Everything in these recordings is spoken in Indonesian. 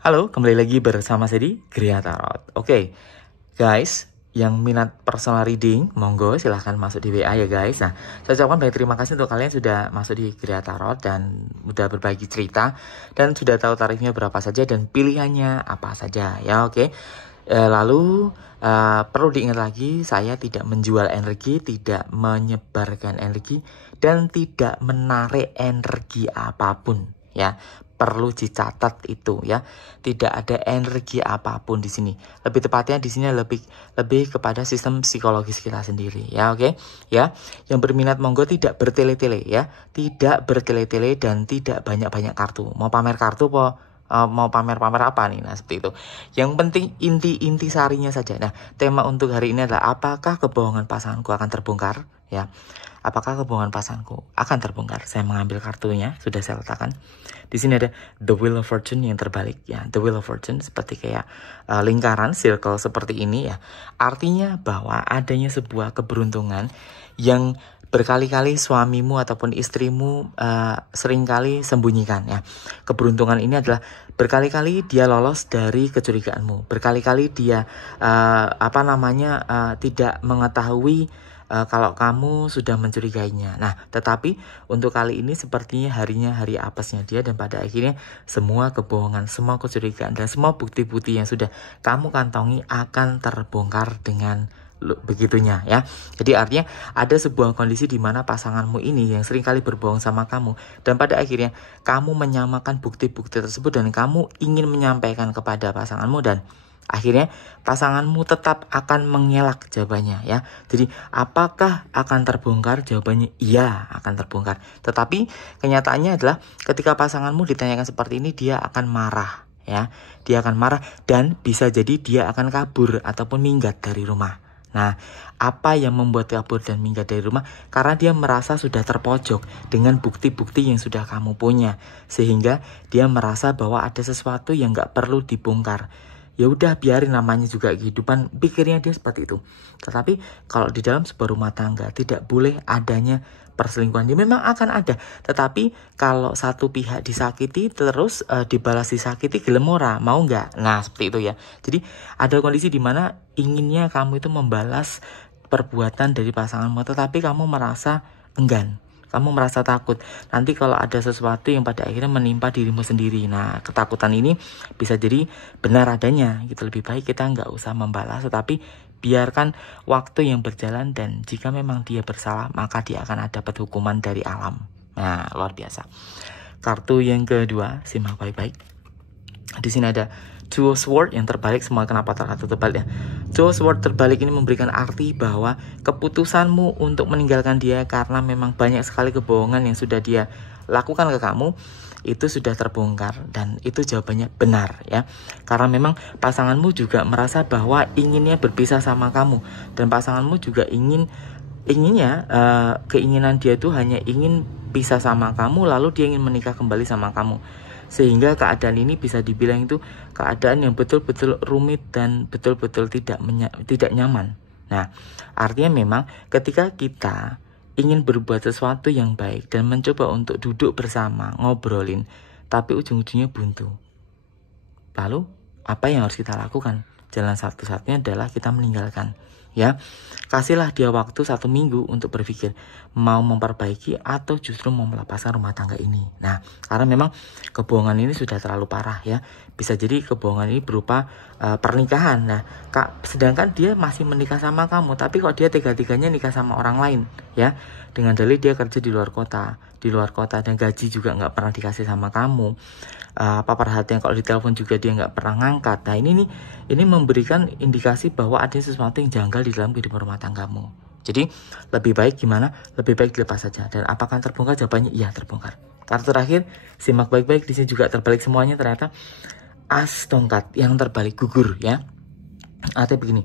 Halo, kembali lagi bersama saya di Gria Tarot. Oke, guys, yang minat personal reading, monggo silahkan masuk di WA ya guys. Nah, saya ucapkan banyak terima kasih untuk kalian sudah masuk di Gria Tarot dan sudah berbagi cerita dan sudah tahu tarifnya berapa saja dan pilihannya apa saja ya. Oke. Lalu perlu diingat lagi, saya tidak menjual energi, tidak menyebarkan energi, dan tidak menarik energi apapun ya. Perlu dicatat itu ya. Tidak ada energi apapun di sini. Lebih tepatnya di sini lebih kepada sistem psikologis kita sendiri ya, oke? Ya. Yang berminat monggo tidak bertele-tele ya. Tidak bertele-tele dan tidak banyak-banyak kartu. Mau pamer kartu mau pamer-pamer apa nih? Nah, seperti itu. Yang penting inti sarinya saja. Nah, tema untuk hari ini adalah apakah kebohongan pasanganku akan terbongkar ya? Apakah kebohongan pasanganku akan terbongkar? Saya mengambil kartunya, sudah saya letakkan. Di sini ada The Wheel of Fortune yang terbalik ya. The Wheel of Fortune seperti kayak lingkaran, circle seperti ini ya. Artinya bahwa adanya sebuah keberuntungan yang berkali-kali suamimu ataupun istrimu seringkali sembunyikan ya. Keberuntungan ini adalah berkali-kali dia lolos dari kecurigaanmu. Berkali-kali dia tidak mengetahui kalau kamu sudah mencurigainya. Nah, tetapi untuk kali ini sepertinya harinya hari apesnya dia dan pada akhirnya semua kebohongan, semua kecurigaan dan semua bukti-bukti yang sudah kamu kantongi akan terbongkar dengan begitunya ya. Jadi artinya ada sebuah kondisi di mana pasanganmu ini yang seringkali berbohong sama kamu dan pada akhirnya kamu menyamakan bukti-bukti tersebut dan kamu ingin menyampaikan kepada pasanganmu dan akhirnya pasanganmu tetap akan mengelak jawabannya ya. Jadi apakah akan terbongkar? Jawabannya iya akan terbongkar. Tetapi kenyataannya adalah ketika pasanganmu ditanyakan seperti ini dia akan marah ya. Dia akan marah dan bisa jadi dia akan kabur ataupun minggat dari rumah. Nah, apa yang membuat kabur dan minggat dari rumah? Karena dia merasa sudah terpojok dengan bukti-bukti yang sudah kamu punya. Sehingga dia merasa bahwa ada sesuatu yang gak perlu dibongkar. Ya udah biarin, namanya juga kehidupan, pikirnya dia seperti itu. Tetapi kalau di dalam sebuah rumah tangga tidak boleh adanya perselingkuhan. Dia memang akan ada, tetapi kalau satu pihak disakiti terus dibalas disakiti, gelem ora, mau nggak? Nah seperti itu ya. Jadi ada kondisi di mana inginnya kamu itu membalas perbuatan dari pasanganmu, tetapi kamu merasa enggan. Kamu merasa takut nanti kalau ada sesuatu yang pada akhirnya menimpa dirimu sendiri. Nah, ketakutan ini bisa jadi benar adanya gitu. Lebih baik kita nggak usah membalas, tetapi biarkan waktu yang berjalan dan jika memang dia bersalah, maka dia akan dapat hukuman dari alam. Nah, luar biasa. Kartu yang kedua, simak baik-baik. Di sini ada Two of Swords yang terbalik. Semua kenapa kartu terbalik ya? Two of Swords terbalik ini memberikan arti bahwa keputusanmu untuk meninggalkan dia karena memang banyak sekali kebohongan yang sudah dia lakukan ke kamu itu sudah terbongkar dan itu jawabannya benar ya. Karena memang pasanganmu juga merasa bahwa inginnya berpisah sama kamu dan pasanganmu juga keinginan dia itu hanya ingin pisah sama kamu lalu dia ingin menikah kembali sama kamu. Sehingga keadaan ini bisa dibilang itu keadaan yang betul-betul rumit dan betul-betul tidak nyaman. Nah, artinya memang ketika kita ingin berbuat sesuatu yang baik dan mencoba untuk duduk bersama, ngobrolin, tapi ujung-ujungnya buntu. Lalu, apa yang harus kita lakukan? Jalan satu-satunya adalah kita meninggalkan. Ya, kasihlah dia waktu 1 minggu untuk berpikir mau memperbaiki atau justru mau melepaskan rumah tangga ini. Nah, karena memang kebohongan ini sudah terlalu parah ya. Bisa jadi kebohongan ini berupa pernikahan. Nah, sedangkan dia masih menikah sama kamu, tapi kok dia tega-teganya nikah sama orang lain ya. Dengan dalih dia kerja di luar kota dan gaji juga nggak pernah dikasih sama kamu. Perhatian kalau ditelepon juga dia nggak pernah ngangkat. Nah ini memberikan indikasi bahwa ada sesuatu yang janggal di dalam kehidupan rumah tanggamu. Jadi lebih baik gimana? Lebih baik dilepas saja. Dan apakah terbongkar? Jawabannya iya terbongkar. Kartu terakhir, simak baik-baik. Di sini juga terbalik semuanya ternyata. As tongkat yang terbalik gugur ya. Artinya begini.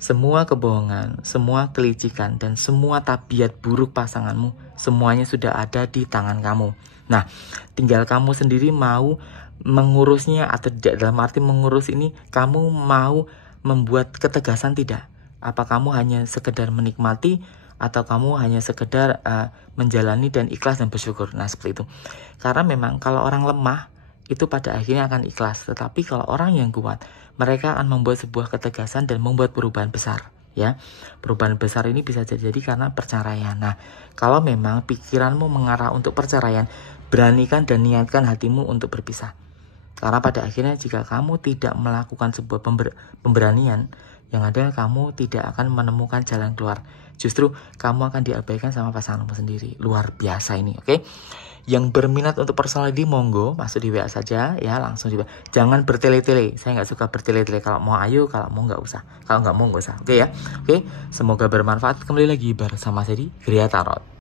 Semua kebohongan, semua kelicikan, dan semua tabiat buruk pasanganmu, semuanya sudah ada di tangan kamu. Nah, tinggal kamu sendiri mau mengurusnya atau tidak. Dalam arti mengurus ini, kamu mau membuat ketegasan tidak? Apa kamu hanya sekedar menikmati atau kamu hanya sekedar menjalani dan ikhlas dan bersyukur? Nah, seperti itu. Karena memang kalau orang lemah, itu pada akhirnya akan ikhlas. Tetapi kalau orang yang kuat, mereka akan membuat sebuah ketegasan dan membuat perubahan besar. Ya, perubahan besar ini bisa terjadi karena perceraian. Nah, kalau memang pikiranmu mengarah untuk perceraian, beranikan dan niatkan hatimu untuk berpisah. Karena pada akhirnya jika kamu tidak melakukan sebuah pemberanian, yang ada kamu tidak akan menemukan jalan keluar. Justru kamu akan diabaikan sama pasanganmu sendiri. Luar biasa ini, oke? Yang berminat untuk personal ID, monggo masuk di WA saja ya, langsung di WA. Jangan bertele-tele, saya nggak suka bertele-tele. Kalau mau ayo, kalau mau nggak usah. Kalau nggak mau nggak usah, oke ya? Oke, semoga bermanfaat. Kembali lagi bersama saya di Gria Tarot.